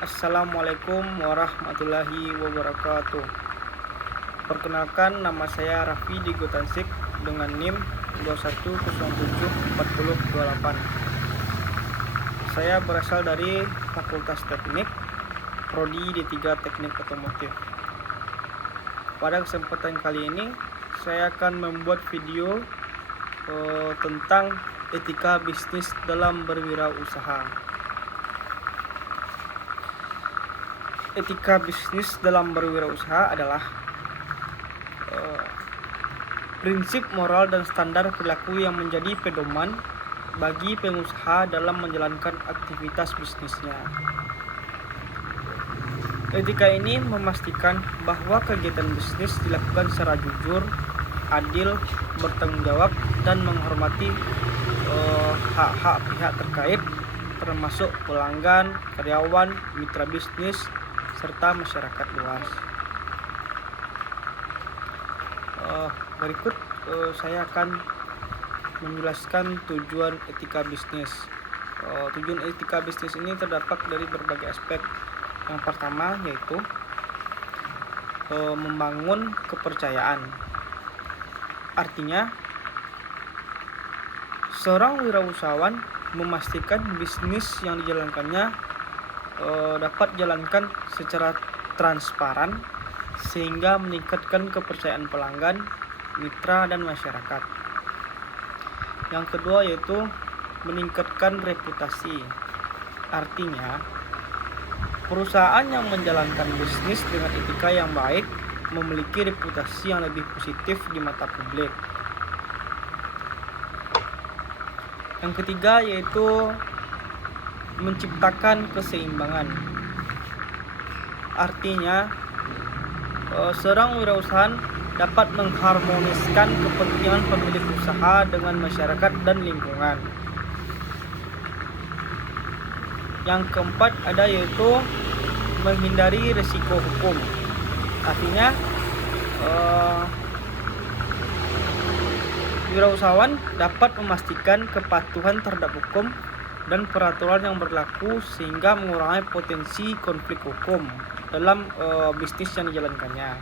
Assalamualaikum warahmatullahi wabarakatuh. Perkenalkan, nama saya Raffi Digotansik dengan NIM 21074028. Saya berasal dari Fakultas Teknik, Prodi D3 Teknik Otomotif. Pada kesempatan kali ini, saya akan membuat video tentang etika bisnis dalam berwirausaha. Etika bisnis dalam berwirausaha adalah prinsip moral dan standar perilaku yang menjadi pedoman bagi pengusaha dalam menjalankan aktivitas bisnisnya. Etika ini memastikan bahwa kegiatan bisnis dilakukan secara jujur, adil, bertanggung jawab, dan menghormati hak-hak pihak terkait, termasuk pelanggan, karyawan, mitra bisnis, serta masyarakat luas. Berikut saya akan menjelaskan tujuan etika bisnis. Tujuan etika bisnis ini terdapat dari berbagai aspek. Yang pertama yaitu membangun kepercayaan. Artinya, seorang wirausahawan memastikan bisnis yang dijalankannya dapat dijalankan secara transparan sehingga meningkatkan kepercayaan pelanggan, mitra, dan masyarakat. Yang kedua yaitu meningkatkan reputasi. Artinya, perusahaan yang menjalankan bisnis dengan etika yang baik memiliki reputasi yang lebih positif di mata publik. Yang ketiga yaitu menciptakan keseimbangan. Artinya, seorang wirausahaan dapat mengharmoniskan kepentingan pemilik usaha dengan masyarakat dan lingkungan. Yang keempat ada yaitu menghindari risiko hukum. Artinya, wirausahawan dapat memastikan kepatuhan terhadap hukum dan peraturan yang berlaku sehingga mengurangi potensi konflik hukum dalam bisnis yang dijalankannya.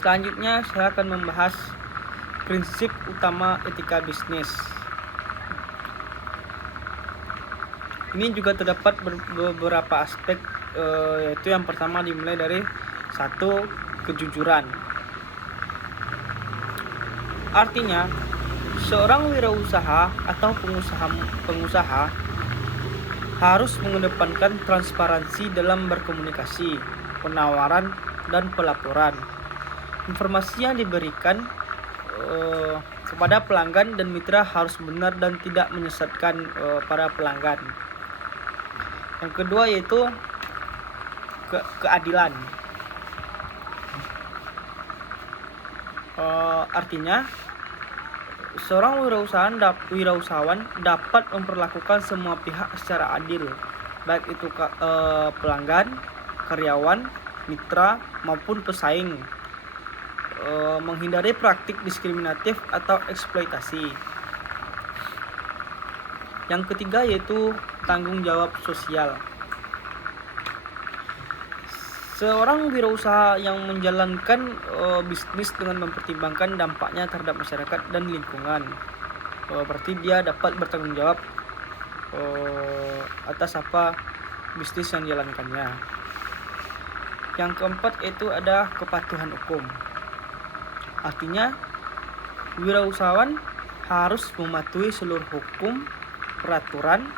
Selanjutnya saya akan membahas prinsip utama etika bisnis. Ini juga terdapat beberapa aspek, yaitu yang pertama dimulai dari 1. Kejujuran. Artinya, seorang wirausaha atau pengusaha harus mengedepankan transparansi dalam berkomunikasi, penawaran, dan pelaporan. Informasi yang diberikan kepada pelanggan dan mitra harus benar dan tidak menyesatkan para pelanggan. Yang kedua yaitu keadilan. Artinya, seorang wirausahawan dapat memperlakukan semua pihak secara adil, baik itu pelanggan, karyawan, mitra, maupun pesaing, menghindari praktik diskriminatif atau eksploitasi. Yang ketiga yaitu tanggung jawab sosial. Seorang wirausaha yang menjalankan bisnis dengan mempertimbangkan dampaknya terhadap masyarakat dan lingkungan, berarti dia dapat bertanggung jawab atas apa bisnis yang dijalankannya. Yang keempat yaitu ada kepatuhan hukum. Artinya, wirausahawan harus mematuhi seluruh hukum, peraturan,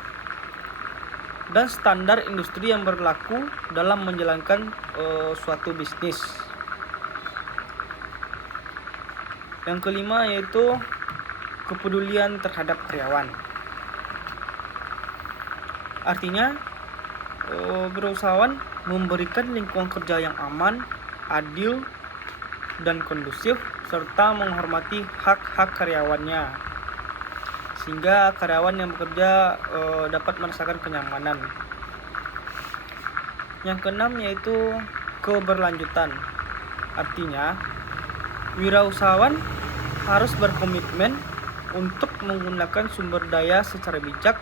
dan standar industri yang berlaku dalam menjalankan suatu bisnis. Yang kelima yaitu kepedulian terhadap karyawan. Artinya, wirausahawan memberikan lingkungan kerja yang aman, adil, dan kondusif, serta menghormati hak-hak karyawannya, sehingga karyawan yang bekerja dapat merasakan kenyamanan. Yang keenam yaitu keberlanjutan. Artinya, wirausahawan harus berkomitmen untuk menggunakan sumber daya secara bijak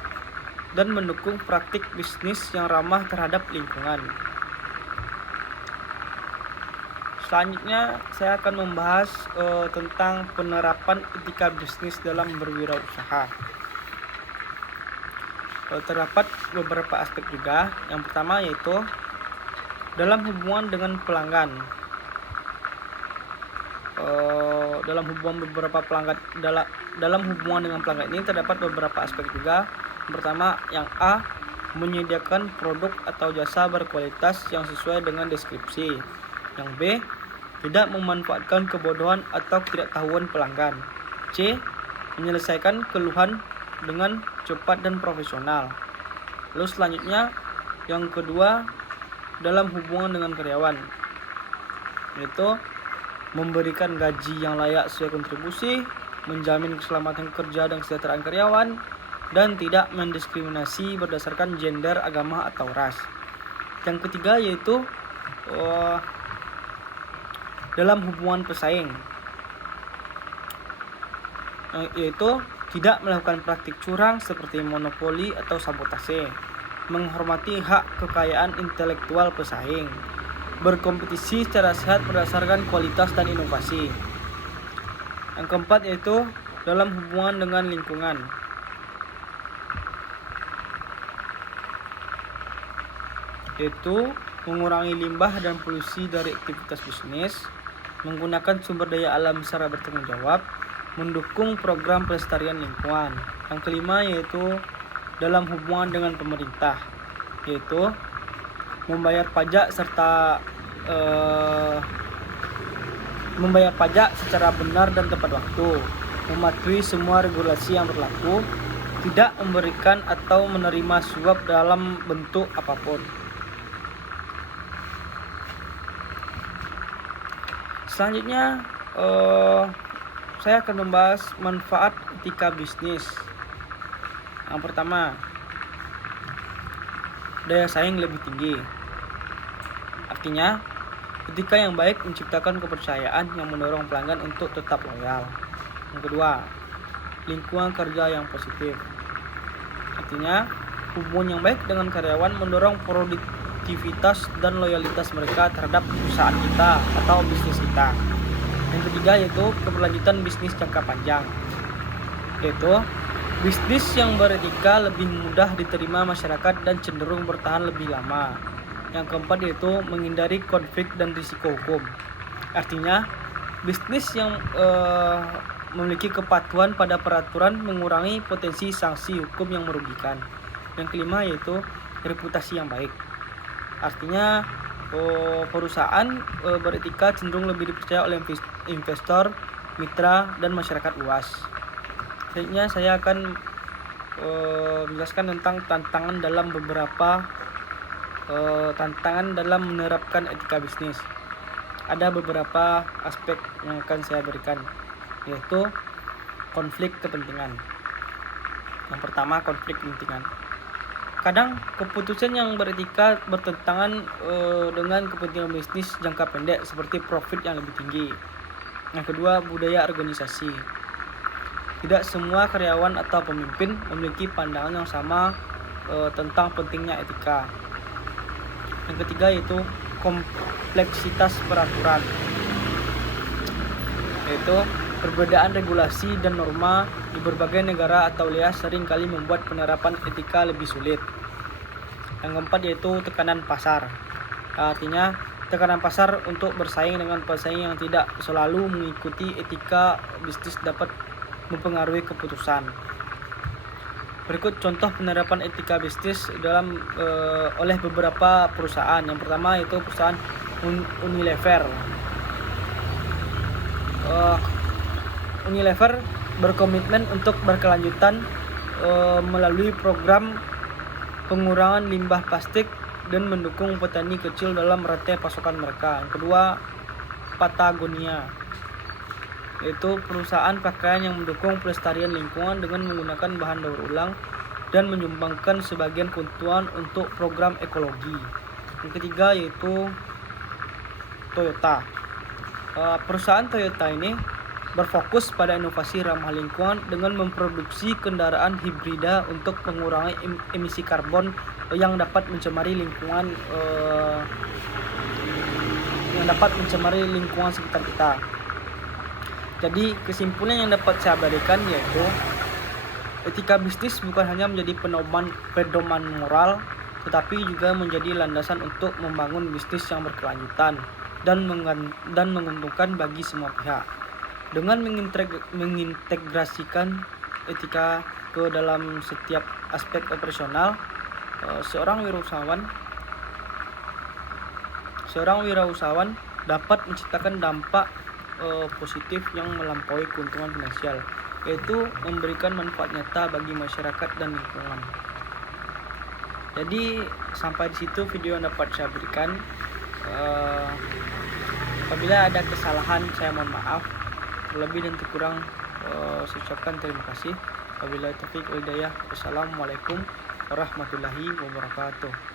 dan mendukung praktik bisnis yang ramah terhadap lingkungan. Selanjutnya saya akan membahas tentang penerapan etika bisnis dalam berwirausaha. Terdapat beberapa aspek juga. Yang pertama yaitu dalam hubungan dengan pelanggan. Dalam hubungan dengan pelanggan ini terdapat beberapa aspek juga. Yang pertama, yang A, menyediakan produk atau jasa berkualitas yang sesuai dengan deskripsi. Yang B, tidak memanfaatkan kebodohan atau ketidaktahuan pelanggan. C, menyelesaikan keluhan dengan cepat dan profesional. Lalu selanjutnya, yang kedua, dalam hubungan dengan karyawan, yaitu memberikan gaji yang layak sesuai kontribusi, menjamin keselamatan kerja dan kesejahteraan karyawan, dan tidak mendiskriminasi berdasarkan gender, agama, atau ras. Yang ketiga yaitu dalam hubungan pesaing, yaitu tidak melakukan praktik curang seperti monopoli atau sabotase, menghormati hak kekayaan intelektual pesaing, berkompetisi secara sehat berdasarkan kualitas dan inovasi. Yang keempat yaitu dalam hubungan dengan lingkungan, yaitu mengurangi limbah dan polusi dari aktivitas bisnis, menggunakan sumber daya alam secara bertanggung jawab, mendukung program pelestarian lingkungan. Yang kelima yaitu dalam hubungan dengan pemerintah, yaitu membayar pajak serta membayar pajak secara benar dan tepat waktu, mematuhi semua regulasi yang berlaku, tidak memberikan atau menerima suap dalam bentuk apapun. Selanjutnya saya akan membahas manfaat etika bisnis. Yang pertama, daya saing lebih tinggi. Artinya, etika yang baik menciptakan kepercayaan yang mendorong pelanggan untuk tetap loyal. Yang kedua, lingkungan kerja yang positif. Artinya, hubungan yang baik dengan karyawan mendorong produktivitas dan loyalitas mereka terhadap perusahaan kita atau bisnis kita. Yang ketiga yaitu keberlanjutan bisnis jangka panjang, yaitu bisnis yang beretika lebih mudah diterima masyarakat dan cenderung bertahan lebih lama. Yang keempat yaitu menghindari konflik dan risiko hukum. Artinya bisnis yang memiliki kepatuhan pada peraturan mengurangi potensi sanksi hukum yang merugikan. Yang kelima yaitu reputasi yang baik. Artinya perusahaan beretika cenderung lebih dipercaya oleh investor, mitra, dan masyarakat luas. Selanjutnya saya akan menjelaskan tentang tantangan dalam menerapkan etika bisnis. Ada beberapa aspek yang akan saya berikan, yaitu konflik kepentingan. Yang pertama, konflik kepentingan. Kadang keputusan yang beretika bertentangan dengan kepentingan bisnis jangka pendek seperti profit yang lebih tinggi. Yang kedua, budaya organisasi. Tidak semua karyawan atau pemimpin memiliki pandangan yang sama tentang pentingnya etika. Yang ketiga yaitu kompleksitas peraturan, yaitu perbedaan regulasi dan norma di berbagai negara atau wilayah seringkali membuat penerapan etika lebih sulit. Yang keempat yaitu tekanan pasar. Artinya tekanan pasar untuk bersaing dengan pesaing yang tidak selalu mengikuti etika bisnis dapat mempengaruhi keputusan. Berikut contoh penerapan etika bisnis oleh beberapa perusahaan. Yang pertama yaitu perusahaan Unilever. Unilever berkomitmen untuk berkelanjutan melalui program pengurangan limbah plastik dan mendukung petani kecil dalam rantai pasokan mereka. Yang kedua, Patagonia, yaitu perusahaan pakaian yang mendukung pelestarian lingkungan dengan menggunakan bahan daur ulang dan menyumbangkan sebagian keuntungan untuk program ekologi. Yang ketiga yaitu Toyota. Perusahaan Toyota ini berfokus pada inovasi ramah lingkungan dengan memproduksi kendaraan hibrida untuk mengurangi emisi karbon yang dapat mencemari lingkungan sekitar kita. Jadi kesimpulan yang dapat saya berikan yaitu etika bisnis bukan hanya menjadi pedoman moral, tetapi juga menjadi landasan untuk membangun bisnis yang berkelanjutan dan menguntungkan bagi semua pihak. Dengan mengintegrasikan etika ke dalam setiap aspek operasional, seorang wirausahawan dapat menciptakan dampak positif yang melampaui keuntungan finansial, yaitu memberikan manfaat nyata bagi masyarakat dan lingkungan. Jadi sampai di situ video yang dapat saya berikan. Apabila ada kesalahan saya mohon maaf. Terlebih dan terkurang saya ucapkan terima kasih. Wabillahi taufiq wal hidayah. Wassalamualaikum warahmatullahi wabarakatuh.